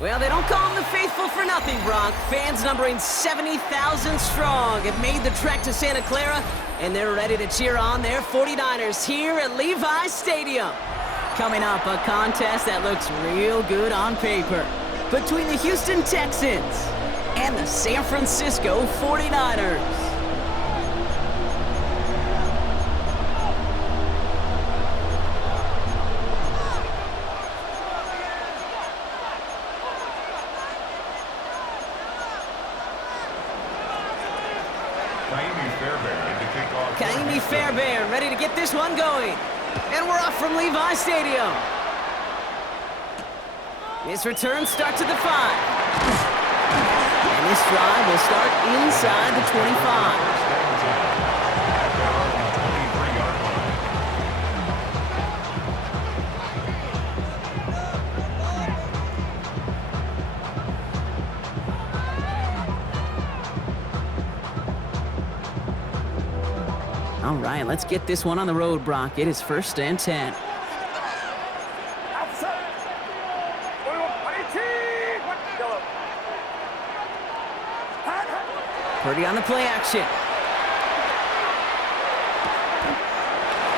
Well, they don't call them the faithful for nothing, Bronk. Fans numbering 70,000 strong have made the trek to Santa Clara, and they're ready to cheer on their 49ers here at Levi's Stadium. Coming up, a contest that looks real good on paper between the Houston Texans and the San Francisco 49ers. Fairbairn ready to get this one going. And we're off from Levi's Stadium. This return starts at the 5. And this drive will start inside the 25. All right, let's get this one on the road, Brock. It is 1st and 10. Purdy on the play action.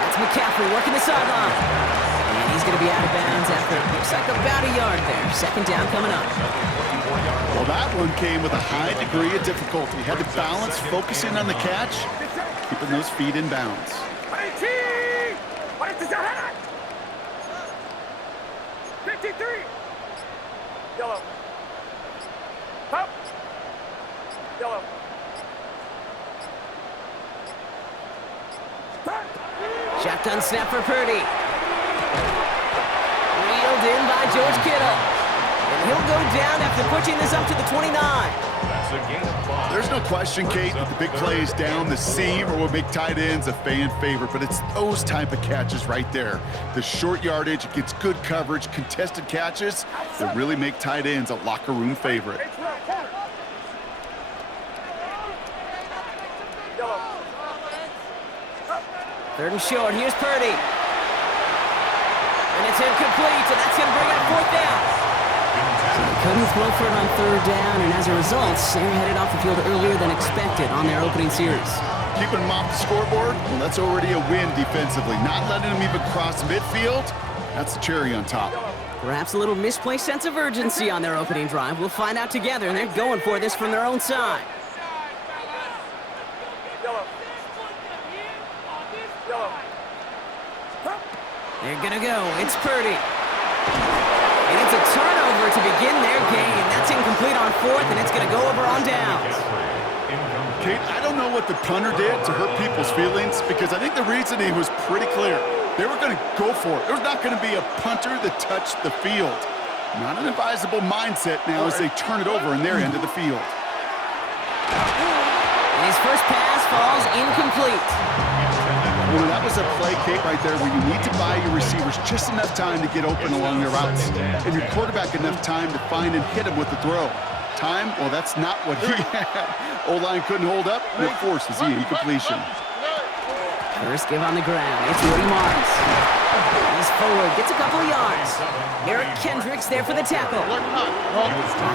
That's McCaffrey working the sideline. And he's going to be out of bounds after it looks like about a yard there. 2nd down coming up. Well, that one came with a high degree of difficulty. Had to balance, focusing on the catch, keeping those feet in bounds. 53. Yellow. Up. Yellow. Shotgun snap for Purdy. Reeled in by George Kittle. And he'll go down after pushing this up to the 29. There's no question, Kate, that the big plays down the seam or will make tight ends a fan favorite, but it's those type of catches right there. The short yardage, it gets good coverage, contested catches that really make tight ends a locker room favorite. 3rd and short, here's Purdy. And it's incomplete, and that's going to bring up 4th down. So they couldn't throw for it on 3rd down, and as a result, they're headed off the field earlier than expected on their opening series. Keeping them off the scoreboard, well, that's already a win defensively. Not letting them even cross midfield, that's the cherry on top. Perhaps a little misplaced sense of urgency on their opening drive. We'll find out together, and they're going for this from their own side. They're going to go. It's Purdy. And it's a turnover to begin their game. That's incomplete on 4th, and it's going to go over on downs. Kate, I don't know what the punter did to hurt people's feelings because I think the reasoning was pretty clear. They were going to go for it. There's not going to be a punter that touched the field. Not an advisable mindset now as they turn it over in their end of the field. And his first pass falls incomplete. Well, that was a play, Kate, right there where you need to buy your receivers just enough time to get open along their routes and your quarterback enough time to find and hit him with the throw. Time? Well, that's not what he had. O-line couldn't hold up, and it forces the incompletion. First give on the ground. It's Woody Marks. He's forward, gets a couple of yards. Eric Kendricks there for the tackle.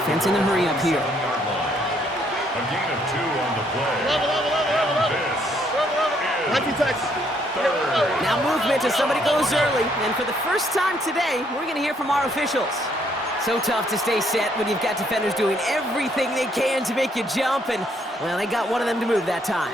Offense in the hurry up here. A gain of 2 on the play. Now movement as somebody goes early. And for the first time today, we're going to hear from our officials. So tough to stay set when you've got defenders doing everything they can to make you jump. And, well, they got one of them to move that time.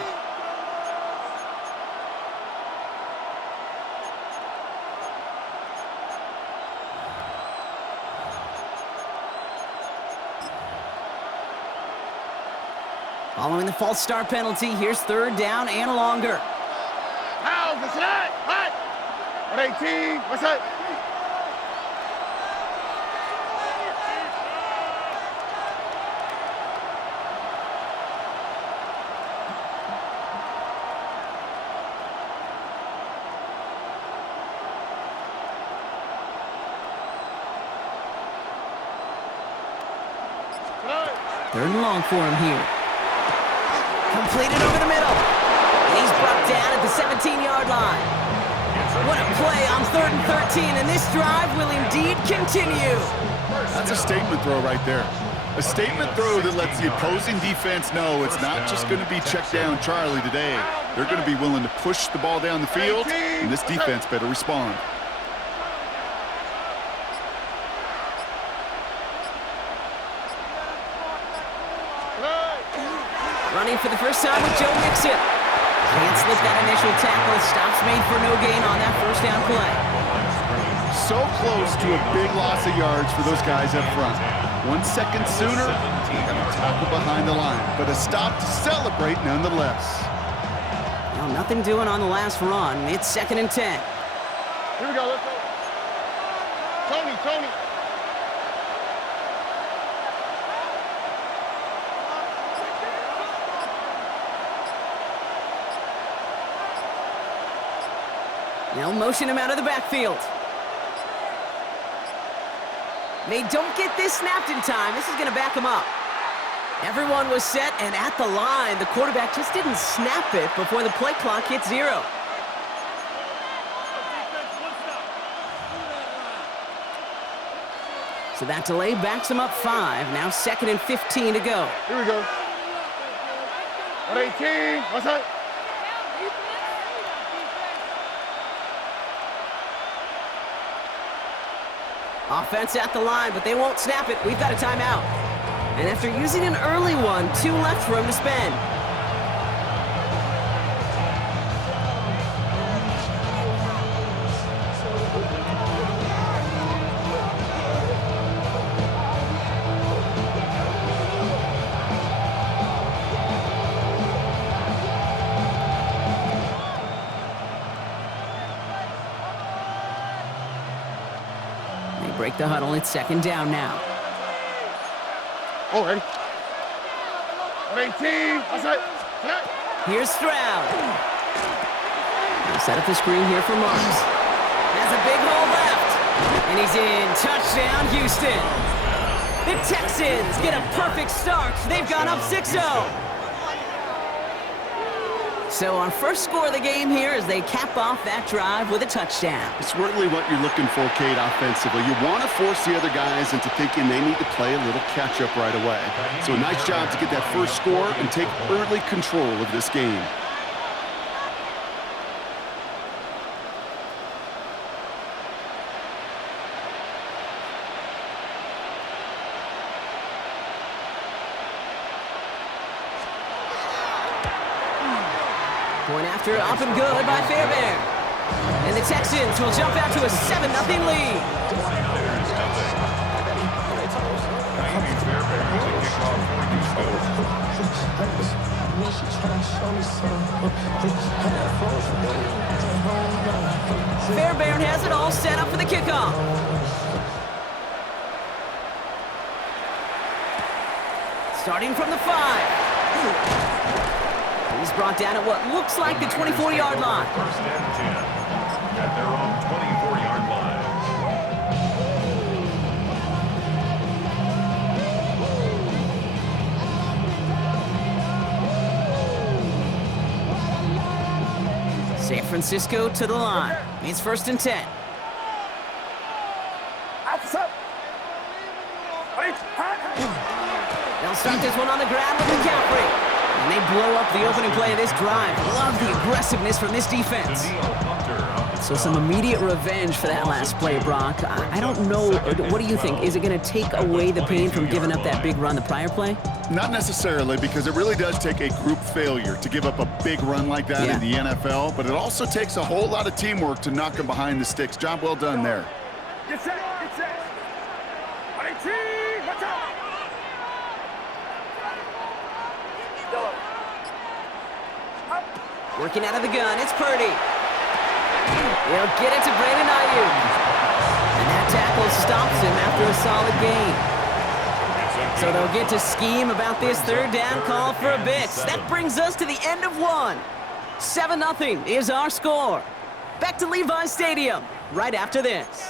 Following the false start penalty, here's 3rd down and longer. What's that? 118. What's that? Third and long for him here. Completed over the middle. And he's brought down at the 17-yard line. What a play on 3rd and 13, and this drive will indeed kick continue. That's a statement throw right there. A statement throw that lets the opposing defense know it's not just going to be check down Charlie today. They're going to be willing to push the ball down the field, and this defense better respond. Running for the first time with Joe Mixon. Can't slip that initial tackle. Stops made for no gain on that first down play. So close to a big loss of yards for those guys up front. 1 second sooner, they have a tackle behind the line, but a stop to celebrate nonetheless. Well, nothing doing on the last run. It's 2nd and 10. Here we go, let's go. Tony. Now motion him out of the backfield. They don't get this snapped in time. This is going to back him up. Everyone was set and at the line. The quarterback just didn't snap it before the play clock hit 0. So that delay backs him up 5. Now 2nd and 15 to go. Here we go. 118, what's that? Offense at the line, but they won't snap it. We've got a timeout. And after using an early one, 2 left for him to spend. Break the huddle. It's 2nd down now. Oh, ready? 118, what's that? Here's Stroud. He'll set up the screen here for Marks. Has a big hole left. And he's in. Touchdown, Houston. The Texans get a perfect start. They've gone up 6-0. So our first score of the game here as they cap off that drive with a touchdown. It's really what you're looking for, Kate, offensively. You want to force the other guys into thinking they need to play a little catch-up right away. So a nice job to get that first score and take early control of this game. Point after, up and good by Fairbairn. And the Texans will jump out to a 7-0 lead. Fairbairn has it all set up for the kickoff. Starting from the 5. He's brought down at what looks like the 24-yard line. 1st and 10 at their own 24-yard line. San Francisco to the line. It's 1st and 10. They'll start this one on the ground with McCaffrey. And they blow up the opening play of this drive. Love the aggressiveness from this defense. So some immediate revenge for that last play, Brock. I don't know. What do you think? Is it going to take away the pain from giving up that big run the prior play? Not necessarily, because it really does take a group failure to give up a big run like that in the NFL. But it also takes a whole lot of teamwork to knock them behind the sticks. Job well done there. Get set, get set. 118, watch out. Working out of the gun, it's Purdy. He'll get it to Brandon Ayuk. And that tackle stops him after a solid gain. So they'll get to scheme about this 3rd down call for a bit. That brings us to the end of 1. 7-0 is our score. Back to Levi Stadium right after this.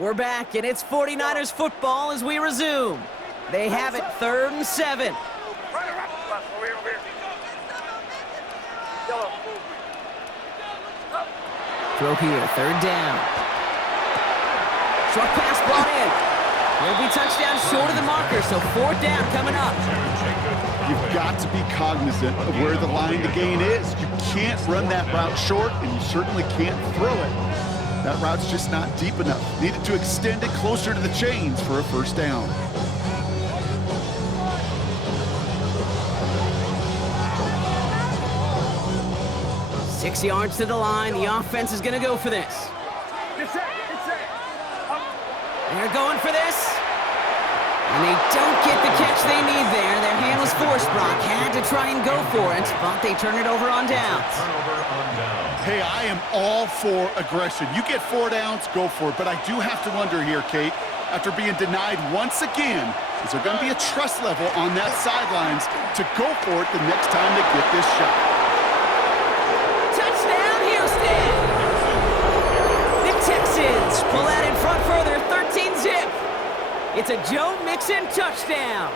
We're back, and it's 49ers football as we resume. They have it 3rd and 7. Throw here, 3rd down. Short pass brought in. Will be touchdown short of the marker, so 4th down coming up. You've got to be cognizant of where the line to gain is. You can't run that route short, and you certainly can't throw it. That route's just not deep enough. Needed to extend it closer to the chains for a 1st down. Six yards to the line. The offense is going to go for this. They're going for this. And they don't get the catch they need there. Their hand was forced. Brock had to try and go for it, but they turn it over on downs. Hey, I am all for aggression. You get 4 downs, go for it. But I do have to wonder here, Kate, after being denied once again, is there going to be a trust level on that sidelines to go for it the next time they get this shot? Touchdown, Houston! The Texans pull out in front further, 13-zip. It's a Joe Mixon touchdown.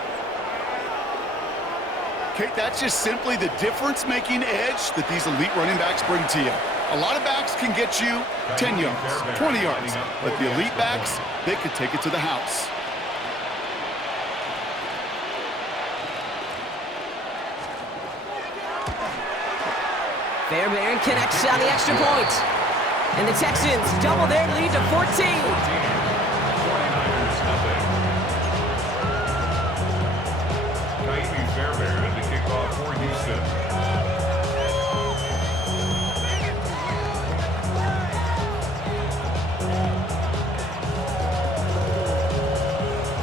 Kate, that's just simply the difference-making edge that these elite running backs bring to you. A lot of backs can get you 10 yards, 20 yards, but the elite backs, they could take it to the house. Fairbairn connects on the extra point. And the Texans double their lead to 14. Fairbairn to kick off for Houston.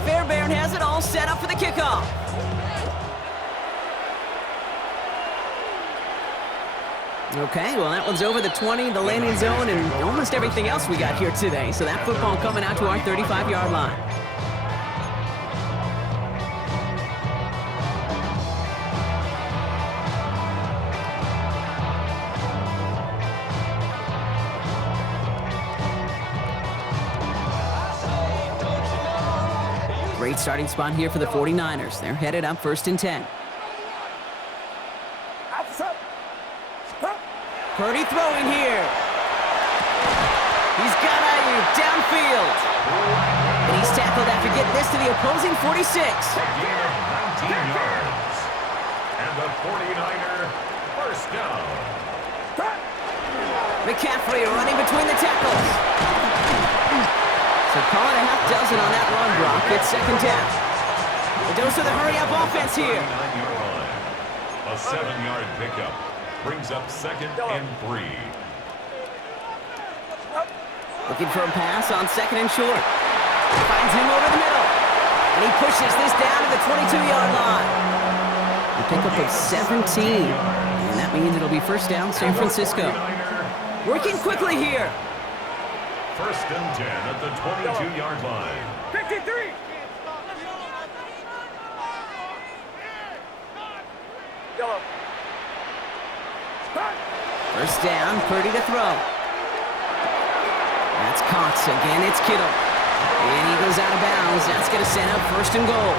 Fairbairn has it all set up for the kickoff. Okay, well, that one's over the 20, the landing zone, and almost everything else we got here today. So that football coming out to our 35-yard line. Great starting spot here for the 49ers. They're headed up 1st and 10. Purdy throwing here. He's got Ayuk downfield. And he's tackled after getting this to the opposing 46. A gain of 19 yards. And the 49er 1st down. McCaffrey running between the tackles. So call it a half dozen on that run, Brock. It's 2nd down. The dose of the hurry-up offense here. A 7-yard pickup brings up 2nd and 3. Looking for a pass on 2nd and short. Finds him over the middle. And he pushes this down to the 22-yard line. A pickup of 17. And that means it'll be 1st down, San Francisco. Working quickly here. 1st and 10 at the 22-yard line. 53! First down, Purdy to throw. That's Cox again. It's Kittle. And he goes out of bounds. That's going to send up 1st and goal.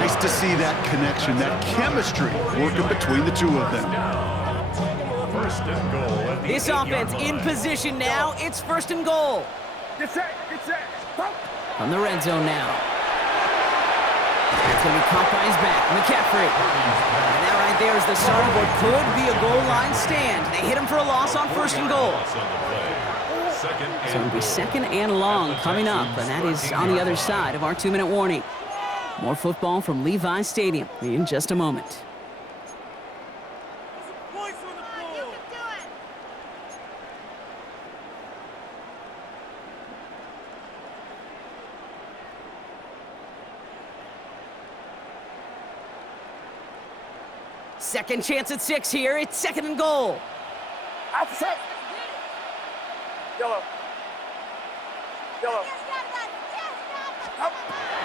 Nice to see that connection, that chemistry working between the two of them. 1st and goal. This offense in position now. It's 1st and goal. Get set! Get set! From the red zone now. It's going to be caught by his back. McCaffrey. And that right there is the start of what could be a goal line stand. They hit him for a loss on 1st and goal. So it'll be 2nd and long coming up, and that is on the other side of our 2-minute warning. More football from Levi Stadium in just a moment. Second chance at 6 here. It's 2nd and goal. Outside! Yellow. Yellow.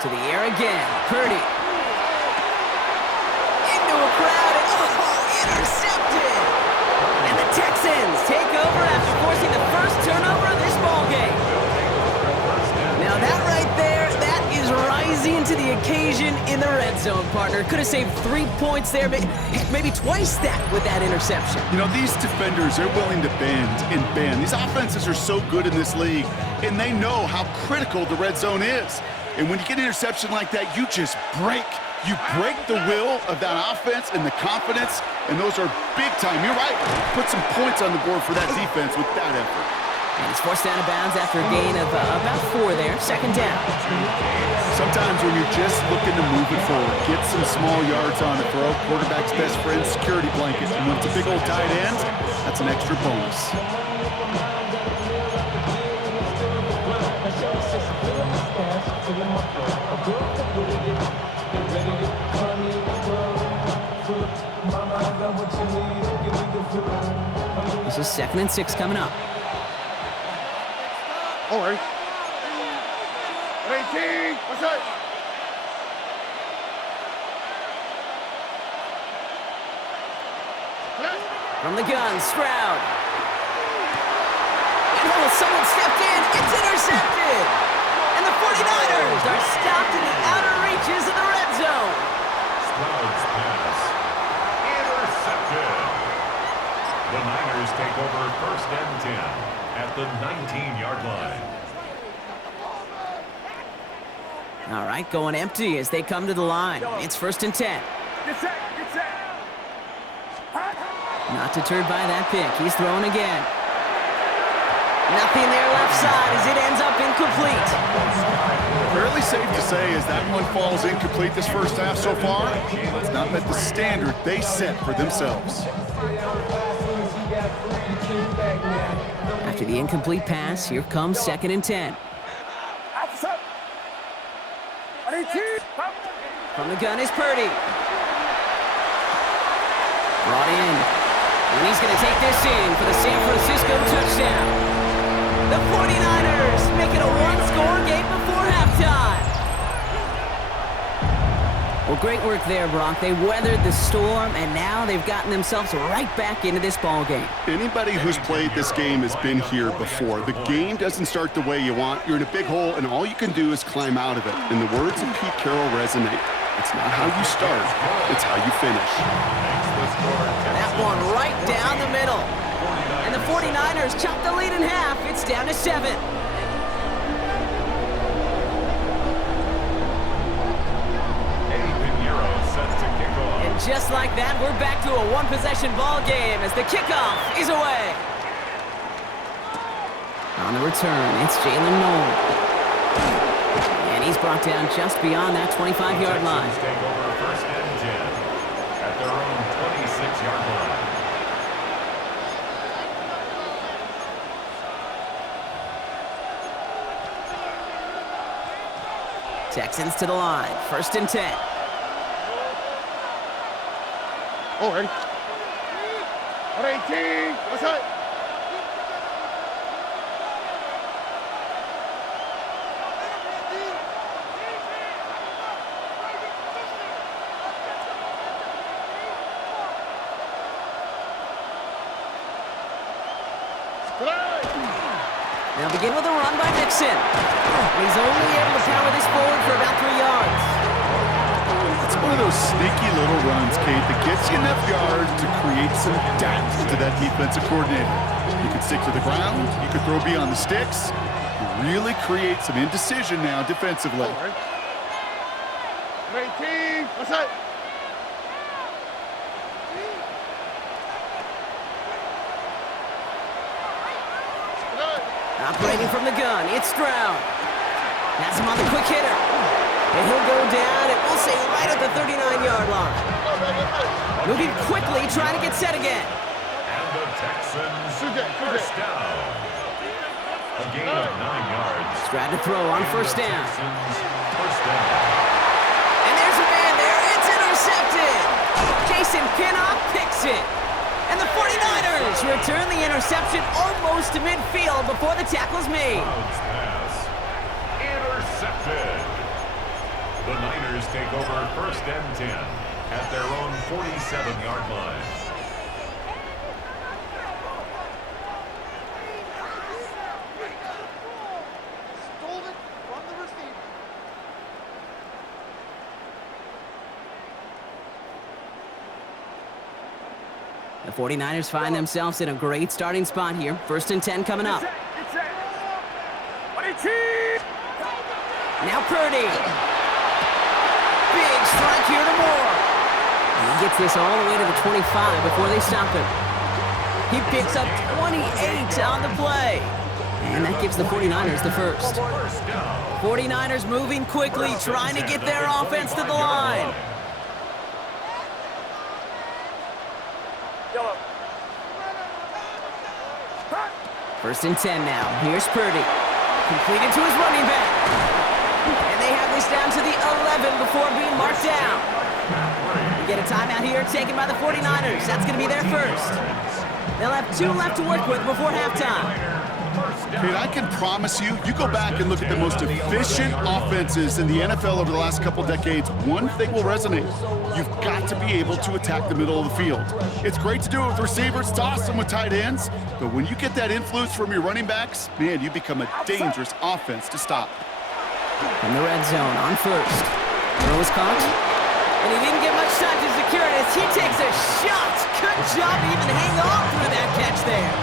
To the air again. Purdy. Into a crowd and intercepted. And the Texans take over after forcing the first turnover of this ballgame. occasion in the red zone, partner. Could have saved 3 points there, maybe twice that with that interception. You know, these defenders, they're willing to bend and bend. These offenses are so good in this league, and they know how critical the red zone is. And when you get an interception like that, you just break. You break the will of that offense and the confidence, and those are big time. You're right. Put some points on the board for that defense with that effort. And it's forced out of bounds after a gain of about 4 there. Second down. Sometimes when you're just looking to move it forward, get some small yards on the throw, quarterback's best friend, security blanket. And when it's a big old tight end, that's an extra bonus. This is 2nd and 6 coming up. All right. 18. What's that? From the gun, Stroud. And someone stepped in. It's intercepted. And the 49ers are stopped in the outer reaches of the red zone. Stroud's pass. Intercepted. The Niners take over 1st and 10 at the 19-yard line. All right, going empty as they come to the line. It's 1st and 10. Get set. Get set. Not deterred by that pick. He's throwing again. Nothing there left side as it ends up incomplete. Fairly safe to say as that one falls incomplete this first half so far, it's not met the standard they set for themselves. After the incomplete pass, here comes 2nd and 10. From the gun is Purdy. Brought in. And he's going to take this in for the San Francisco touchdown. The 49ers make it a one-score game before halftime. Well, great work there, Brock. They weathered the storm, and now they've gotten themselves right back into this ball game. Anybody who's played this game has been here before. The game doesn't start the way you want. You're in a big hole, and all you can do is climb out of it. And the words of Pete Carroll resonate. It's not how you start, it's how you finish. That one right down the middle. And the 49ers chop the lead in half. It's down to 7. And just like that, we're back to a one-possession ball game as the kickoff is away. On the return, it's Jalen Noel. And he's brought down just beyond that 25-yard line. Take over 1st and 10 at their own 26-yard line. Texans to the line, 1st and 10. All right. 18. What's that? Now begin with a run by Mixon. He's only able to power this forward for about 3 yards. It's one of those sneaky little runs, Kate, that gets you enough yards to create some doubt into that defensive coordinator. You can stick to the ground. You can throw beyond the sticks. You really create some indecision now defensively. 18. What's that? Operating from the gun, it's Stroud. Has him on the quick hitter. And he'll go down, and we'll say right at the 39-yard line. Moving quickly, trying to get set again. And the Texans first down. A gain of 9 yards. Stroud to throw on first down. First down. And there's a man there. It's intercepted. Jason Pinnock picks it. And the 49ers return the interception almost to midfield before the tackle's made. Stroud's pass. Intercepted. The Niners take over 1st and 10 at their own 47-yard line. Stole it from the receiver. The 49ers find themselves in a great starting spot here. 1st and 10 coming up. Get set. Now Purdy. Big strike here to Moore. And he gets this all the way to the 25 before they stop him. He picks up 28 on the play. And that gives the 49ers the first. 49ers moving quickly, trying to get their offense to the line. First and 10 now. Here's Purdy. Completed to his running back. And they have this down to the 11 before being marked down. We get a timeout here taken by the 49ers. That's going to be their first. They'll have 2 left to work with before halftime. Kate, I can promise you, you go back and look at the most efficient offenses in the NFL over the last couple decades, one thing will resonate. You've got to be able to attack the middle of the field. It's great to do it with receivers, toss them with tight ends, but when you get that influence from your running backs, man, you become a dangerous offense to stop. In the red zone on first. Throw is caught. And he didn't get much time to secure it as he takes a shot. Good job to even hang on through that catch there.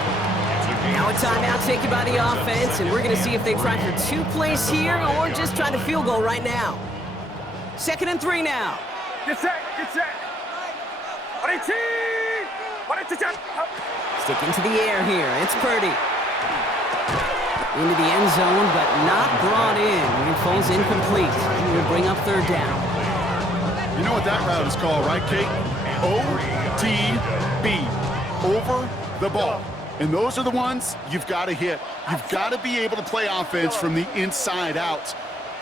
Now a timeout taken by the offense, and we're going to see if they try for 2 plays here or just try to field goal right now. 2nd and 3 now. Get set. Stick into the air here. It's Purdy. Into the end zone, but not brought in. It falls incomplete. We'll bring up 3rd down. You know what that route is called, right, Kate? OTB. Over the ball. And those are the ones you've got to hit. You've got to be able to play offense from the inside out.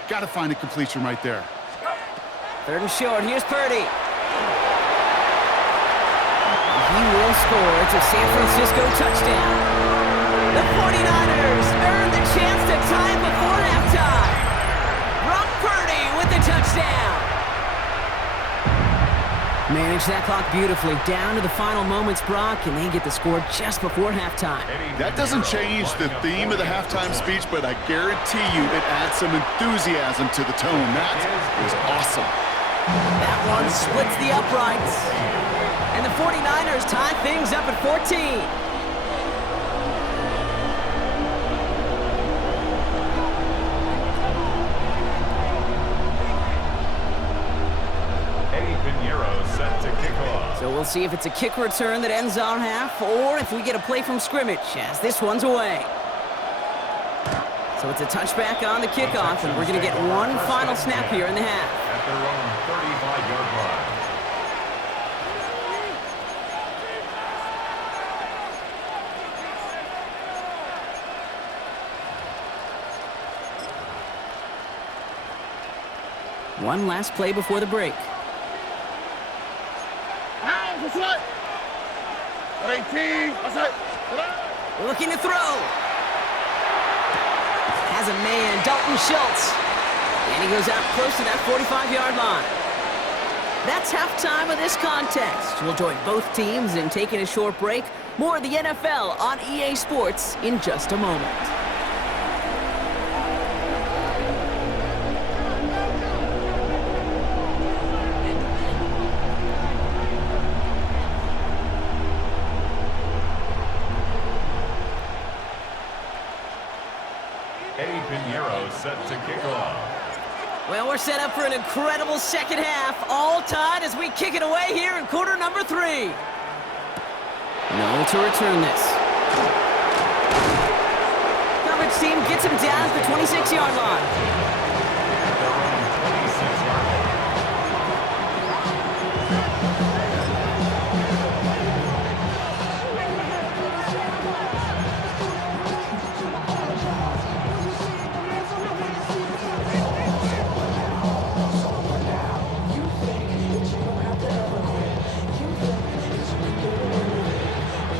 Got to find a completion right there. 3rd and short. Here's Purdy. He will score. It's a San Francisco touchdown. The 49ers earn the chance to tie it before halftime. Brock Purdy with the touchdown. Manage that clock beautifully. Down to the final moments, Brock, and they get the score just before halftime. That doesn't change the theme of the halftime speech, but I guarantee you it adds some enthusiasm to the tone. That was awesome. That one splits the uprights. And the 49ers tie things up at 14. So we'll see if it's a kick return that ends our half, or if we get a play from scrimmage, as this one's away. So it's a touchback on the kickoff, and we're going to get one final snap here in the half. At their own 35-yard line. One last play before the break. Looking to throw. Has a man, Dalton Schultz. And he goes out close to that 45-yard line. That's halftime of this contest. We'll join both teams in taking a short break. More of the NFL on EA Sports in just a moment. Set to kick off. Well, we're set up for an incredible second half. All tied as we kick it away here in quarter number 3. No to return this. Coverage team gets him down at the 26-yard line. At their own 26-yard line.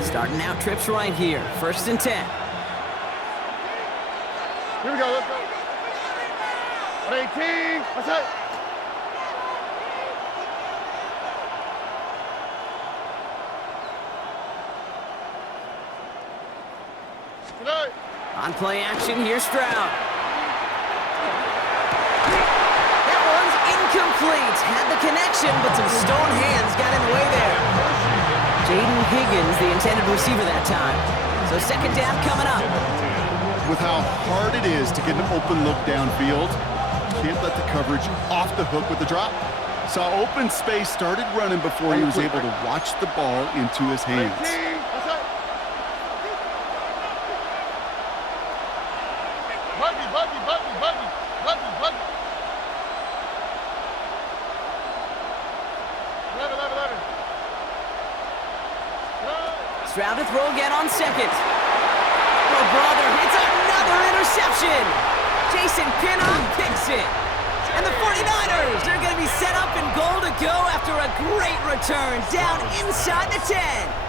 Starting out trips right here. 1st and 10. Here we go, let's go. 18, what's up? Tonight. On play action, here's Stroud. That one's incomplete. Had the connection, but some stone hands got in the way there. Jaden Higgins, the intended receiver that time. So second down coming up. With how hard it is to get an open look downfield, can't let the coverage off the hook with the drop. Saw open space, started running before he was able to watch the ball into his hands. Stroud to throw again on second. Oh, brother, it's another interception. Jason Pinnock picks it. And the 49ers are going to be set up in goal to go after a great return down inside the 10.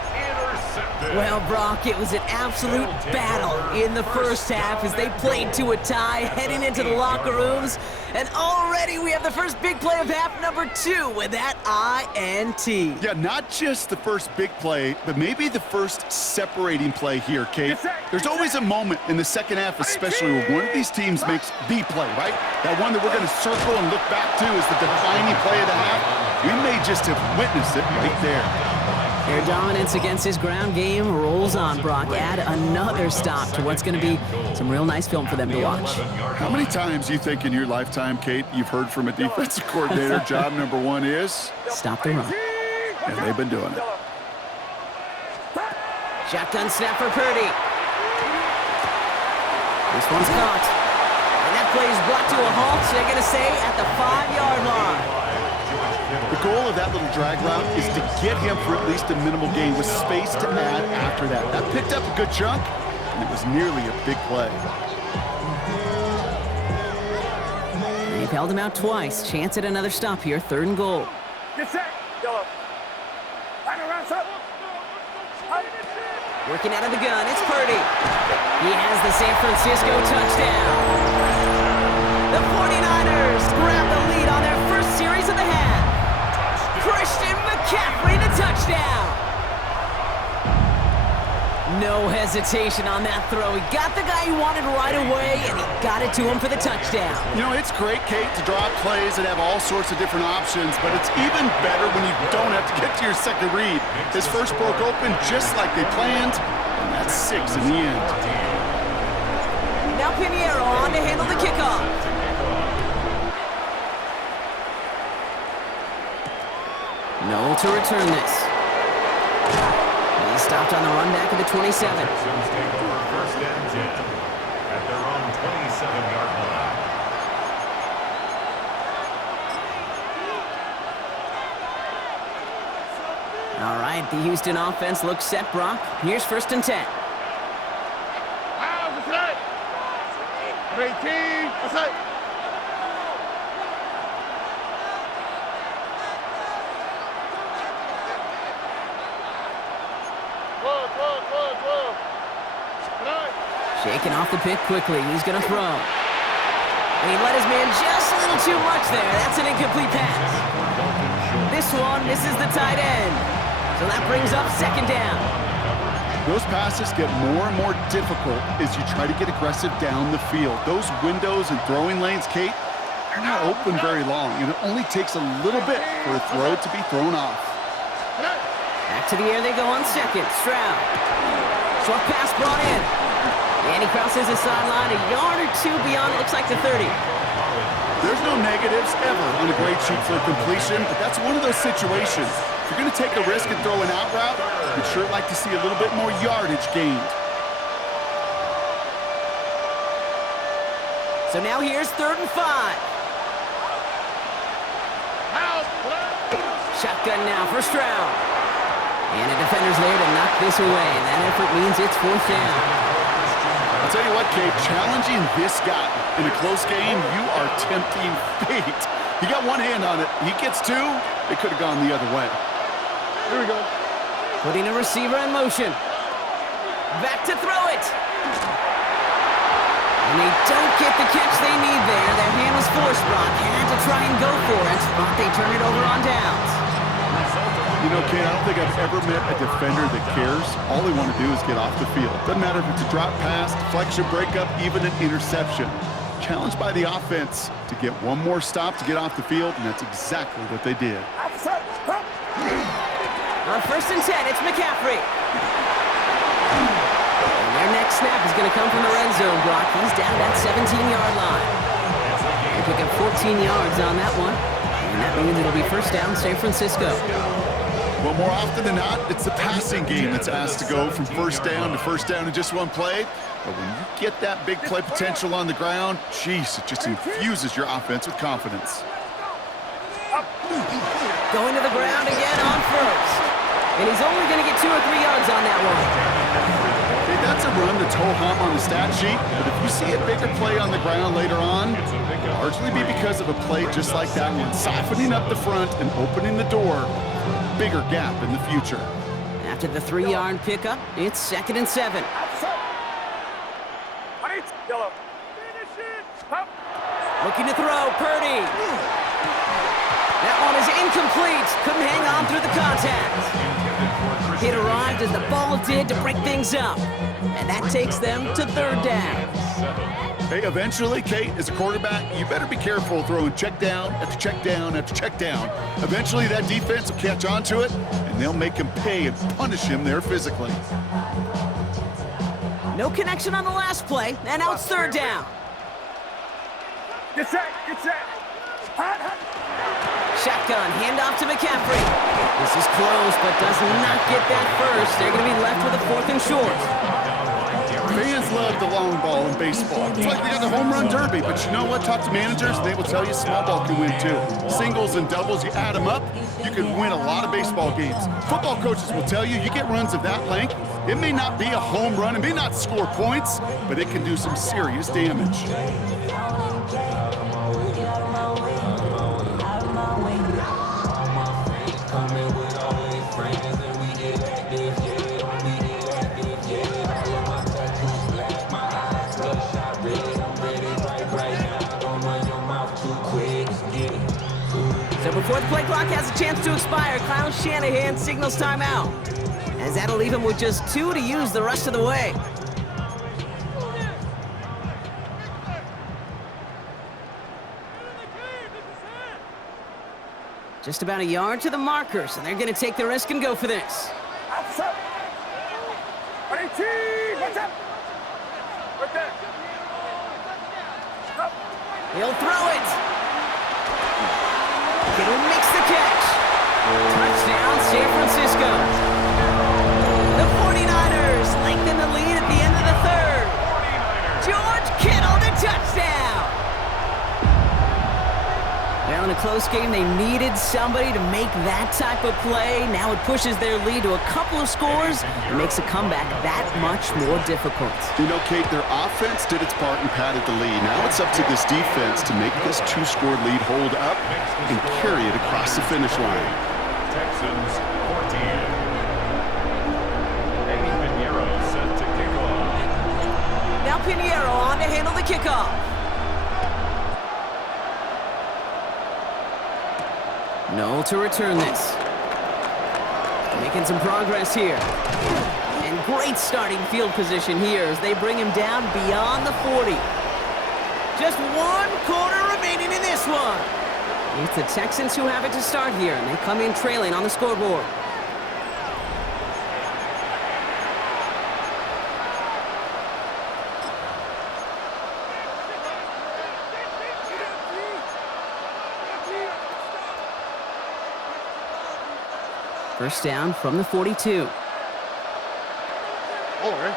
Well, Brock, it was an absolute battle in the first half as they played to a tie, heading into the locker rooms. And already we have the first big play of half number 2 with that INT. Yeah, not just the first big play, but maybe the first separating play here, Kate. There's always a moment in the second half, especially where one of these teams makes the play, right? That one that we're going to circle and look back to is the defining play of the half. We may just have witnessed it right there. Their dominance against his ground game rolls on, Brock. Add another stop to what's going to be some real nice film for them to watch. How many times do you think in your lifetime, Kate, you've heard from a defensive coordinator, job number 1 is? Stop the run. And they've been doing it. Shotgun snap for Purdy. This one's caught. And that play is brought to a halt, they're going to say, at the 5-yard line. The goal of that little drag route is to get him for at least a minimal gain with space to add after that. That picked up a good chunk, and it was nearly a big play. They've held him out twice. Chance at another stop here. 3rd and goal. Get set. Yellow. Working out of the gun, it's Purdy. He has the San Francisco touchdown. The 49ers grab the lead on their first series of the half. Christian McCaffrey to touchdown. No hesitation on that throw. He got the guy he wanted right away, and he got it to him for the touchdown. You know, it's great, Kate, to draw up plays and have all sorts of different options, but it's even better when you don't have to get to your second read. His first broke open just like they planned, and that's 6 in the end. Now Pinheiro on to handle the kickoff. Noel to return this. He stopped on the run back of the 27. Texans take over 1st and 10 at their own 27-yard line. All right, the Houston offense looks set, Brock. Here's 1st and 10. What's that? 18. What's that? Shaking off the pick quickly. He's going to throw. And he let his man just a little too much there. That's an incomplete pass. This one misses the tight end. So that brings up 2nd down. Those passes get more and more difficult as you try to get aggressive down the field. Those windows and throwing lanes, Kate, they're not open very long, and it only takes a little bit for a throw to be thrown off. Back to the air they go on second. Stroud. Short pass brought in. And he crosses the sideline a yard or 2 beyond, it looks like the 30. There's no negatives ever on a great shoot for completion, but that's one of those situations. If you're going to take a risk and throw an out route, you'd sure like to see a little bit more yardage gained. So now here's 3rd and 5. Shotgun now for Stroud. And a defender's there to knock this away, and that effort means it's 4th down. I'll tell you what, Kate, challenging this guy in a close game, you are tempting fate. He got one hand on it. He gets 2. It could have gone the other way. Here we go. Putting a receiver in motion. Back to throw it. And they don't get the catch they need there. Their hand was forced, Brock. Had to try and go for it, but they turn it over on downs. You know, Kate, I don't think I've ever met a defender that cares. All they want to do is get off the field. Doesn't matter if it's a drop pass, deflection, breakup, even an interception. Challenged by the offense to get one more stop to get off the field, and that's exactly what they did. On 1st and 10, it's McCaffrey. And their next snap is going to come from the red zone, Brock. He's down that 17-yard line. They pick up 14 yards on that one. And that means it'll be first down, San Francisco. Well, more often than not, it's the passing game that's asked to go from first down in just one play. But when you get that big play potential on the ground, geez, it just infuses your offense with confidence. Going to the ground again on first. And he's only going to get 2 or 3 yards on that one. Okay, that's a run to toe-hum on the stat sheet, but if you see a bigger play on the ground later on, it'll largely be because of a play just like that one, softening up the front and opening the door for a bigger gap in the future. After the 3-yard pickup, it's 2nd and 7. Looking to throw, Purdy. That one is incomplete. Couldn't hang on through the contact. It arrived as the ball did to break things up. And that takes them to 3rd down. Hey, eventually, Kate, as a quarterback, you better be careful throwing check down after check down after check down. Eventually, that defense will catch on to it, and they'll make him pay and punish him there physically. No connection on the last play, and now it's 3rd down. Get set, get set. Hot, hot. Shotgun, handoff to McCaffrey. This is close, but does not get that first. They're going to be left with a 4th and short. Fans love the long ball in baseball. It's like they got the home run derby, but you know what? Talk to managers, and they will tell you small ball can win too. Singles and doubles, you add them up, you can win a lot of baseball games. Football coaches will tell you, you get runs of that length, it may not be a home run, it may not score points, but it can do some serious damage. So before the play clock has a chance to expire, Kyle Shanahan signals timeout, as that'll leave him with just 2 to use the rest of the way. Just about a yard to the markers, and they're going to take the risk and go for this. Outside. 18, what's up? Right there. Up. He'll throw it. Kittle makes the catch. Touchdown, San Francisco. The 49ers lengthen the lead at the end of the 3rd. George Kittle, the touchdown. Well, in a close game, they needed somebody to make that type of play. Now it pushes their lead to a couple of scores and makes a comeback that much more difficult. You know, Kate, their offense did its part and padded the lead. Now it's up to this defense to make this 2-score lead hold up and carry it across the finish line. Texans 14. Eddie Pinheiro set to kick off. Now Pinheiro on to handle the kickoff. No to return this. Making some progress here. And great starting field position here as they bring him down beyond the 40. Just 1 quarter remaining in this one. It's the Texans who have it to start here, and they come in trailing on the scoreboard. First down from the 42. Over.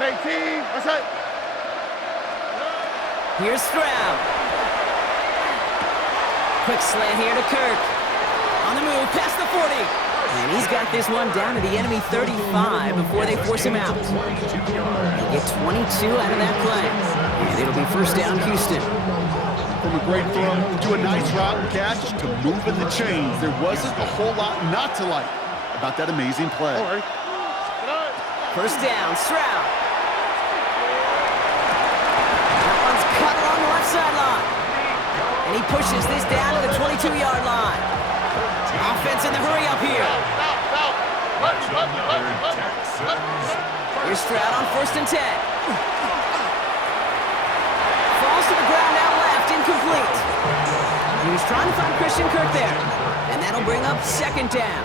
18, what's up? Here's Stroud. Quick slant here to Kirk. On the move, past the 40. And he's got this one down to the enemy 35 before they force him out. He'll get 22 out of that play. And it'll be first down, Houston. From a great throw to a nice route and catch to moving the chains, there wasn't a whole lot not to like about that amazing play. First down, Stroud. That one's cut along the left sideline. And he pushes this down to the 22-yard line. Offense in the hurry up here. Here's Stroud on 1st and 10. Falls to the ground out left, incomplete. He was trying to find Christian Kirk there. And that'll bring up second down.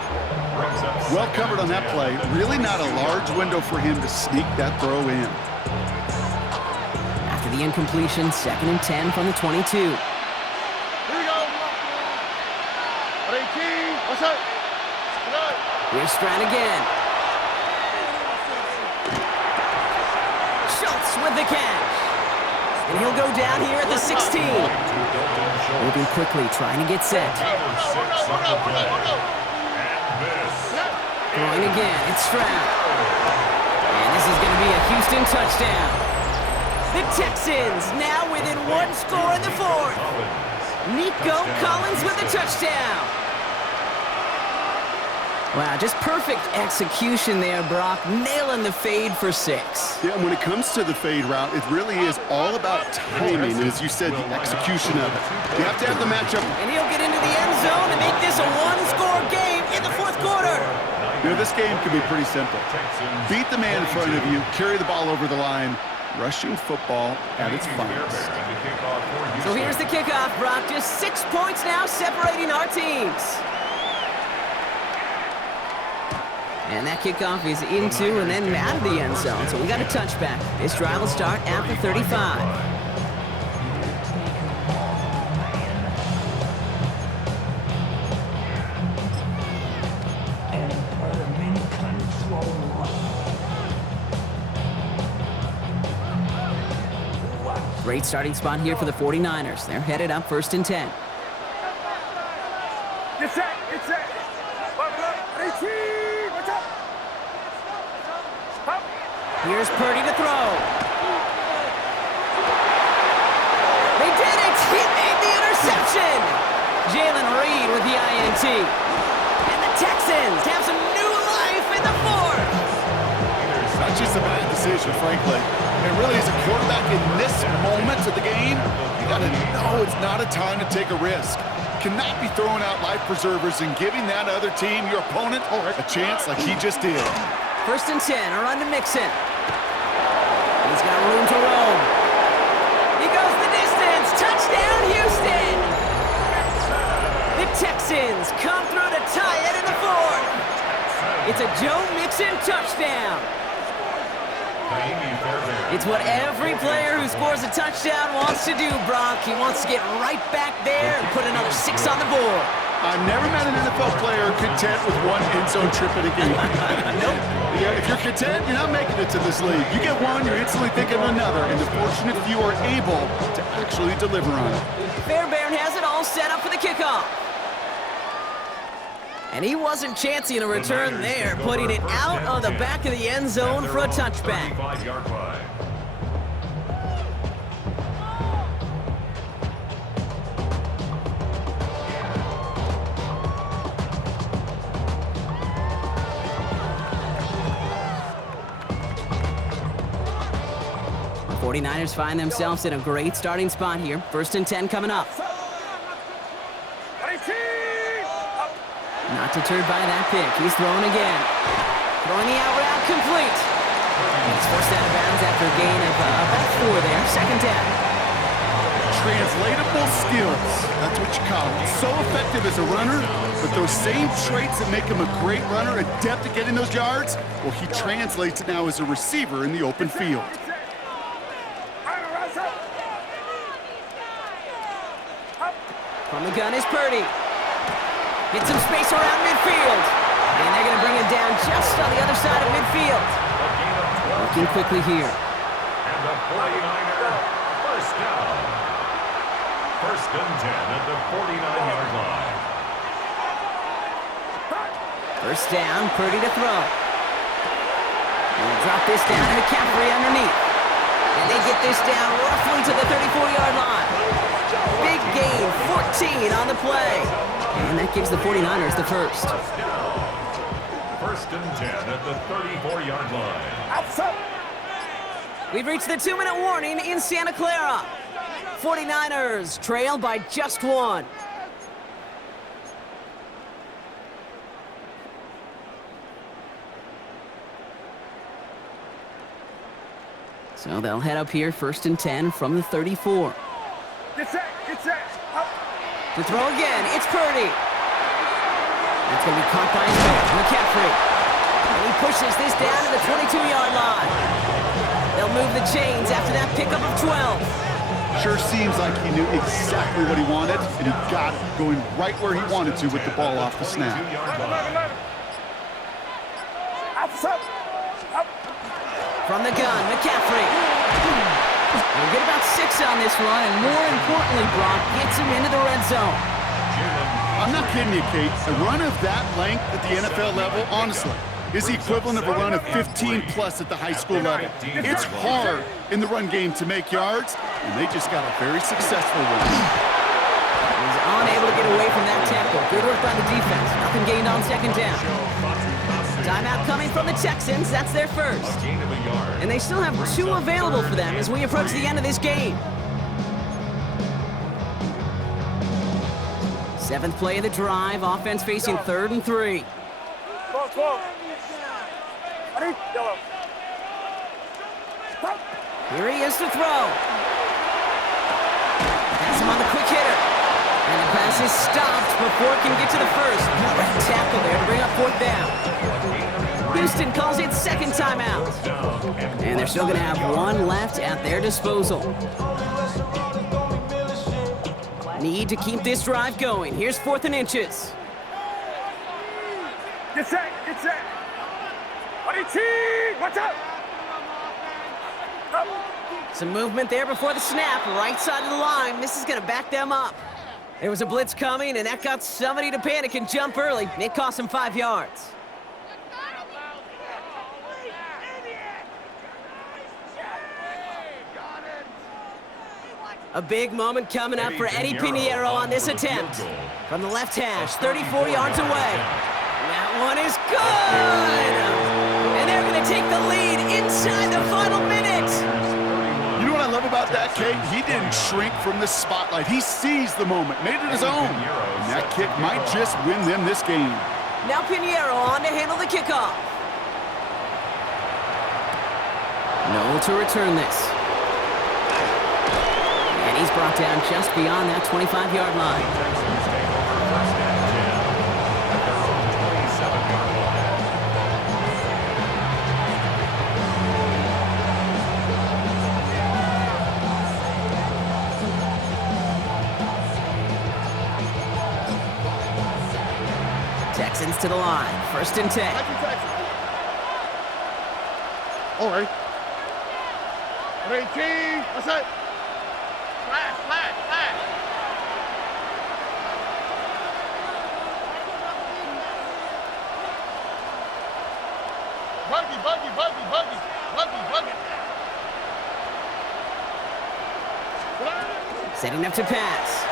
Well covered on that play. Really not a large window for him to sneak that throw in. After the incompletion, 2nd and 10 from the 22. Here we go. What's up? Here's Strand again. Schultz with the catch. And he'll go down here at the 16. Moving quickly, trying to get set. Throwing again, it's Stroud. And this is going to be a Houston touchdown. The Texans now within one score in the 4th. Nico Collins with the touchdown. Wow, just perfect execution there, Brock. Nailing the fade for 6. Yeah, and when it comes to the fade route, it really is all about timing, and as you said, the execution of it. You have to have the matchup. And he'll get into the end zone and make this a one-score game in the 4th quarter. You know, this game can be pretty simple. Beat the man in front of you, carry the ball over the line, rushing football at its finest. So here's the kickoff, Brock. Just 6 points now separating our teams. And that kickoff is into and then out of the end zone. So we got a touchback. This drive will start at the 35. Great starting spot here for the 49ers. They're headed up 1st and 10. Get set. Get set. Here's Purdy to throw. They did it! He made the interception! Jalen Reed with the INT. And the Texans have some new life in the 4th. Not just a bad decision, frankly. And really, as a quarterback in this moment of the game, you got to know it's not a time to take a risk. Cannot be throwing out life preservers and giving that other team, your opponent, a chance like he just did. 1st and 10, a run to Mixon. He's got room to roam. He goes the distance. Touchdown, Houston! The Texans come through to tie it in the 4th. It's a Joe Mixon touchdown. It's what every player who scores a touchdown wants to do, Brock. He wants to get right back there and put another 6 on the board. I've never met an NFL player content with one end zone trip in a game. Nope. Yeah, if you're content, you're not making it to this league. You get one, you're instantly thinking of another, and the fortunate few are able to actually deliver on it. Fairbairn has it all set up for the kickoff. And he wasn't chancing a return there, putting it out of the back of the end zone for a touchback. The 49ers find themselves in a great starting spot here. 1st and 10 coming up. Not deterred by that pick. He's throwing again. Throwing the out route complete. He's forced out of bounds after a gain of about 4 there. 2nd down. Translatable skills. That's what you call it. So effective as a runner, but those same traits that make him a great runner, adept at getting those yards, well, he translates it now as a receiver in the open field. From the gun is Purdy. Get some space around midfield. And they're going to bring it down just on the other side of midfield. Working quickly here. And the 49er, 1st down. 1st and 10 at the 49-yard line. 1st down, Purdy to throw. And drop this down to McCaffrey underneath. And they get this down roughly to the 34-yard line. Big gain, 14 on the play. And that gives the 49ers the 1st. 1st and 10 at the 34-yard line. Outside. We've reached the 2-minute warning in Santa Clara. 49ers trail by just 1. So they'll head up here 1st and 10 from the 34. Get set. Get set. Up. To throw again, it's Purdy. That's going to be caught by his man, McCaffrey. And he pushes this down to the 22-yard line. They'll move the chains after that pickup of 12. Sure seems like he knew exactly what he wanted, and he got it, going right where he wanted to with the ball off the snap. From the gun, McCaffrey. We'll get about 6 on this run, and more importantly, Brock gets him into the red zone. I'm not kidding you, Kate. A run of that length at the NFL level, honestly, is the equivalent of a run of 15-plus at the high school level. It's hard in the run game to make yards, and they just got a very successful one. He's unable to get away from that tackle. Good work by the defense. Nothing gained on second down. Timeout coming from the Texans. That's their first. And they still have 2 available for them as we approach the end of this game. 7th play of the drive. Offense facing 3rd and 3. Here he is to throw. Pass him on the quick hitter. And the pass is stopped before it can get to the first. Great tackle there to bring up 4th down. Houston calls it 2nd timeout. And they're still going to have 1 left at their disposal. Need to keep this drive going. Here's 4th and inches. Get set, get set. Watch out. Some movement there before the snap. Right side of the line. This is going to back them up. There was a blitz coming, and that got somebody to panic and jump early. It cost them 5 yards. A big moment coming up for Eddie Pinheiro on this attempt. From the left hash, 34 yards away. That one is good! And they're going to take the lead inside the final minute. You know what I love about that, Kate? He didn't shrink from the spotlight. He seized the moment, made it his own. And that kick might just win them this game. Now Pinheiro on to handle the kickoff. No to return this. And he's brought down just beyond that 25-yard line. Texans to the line. 1st and 10. All right. Ready, team. What's up? Flash. Buggy. Setting up to pass.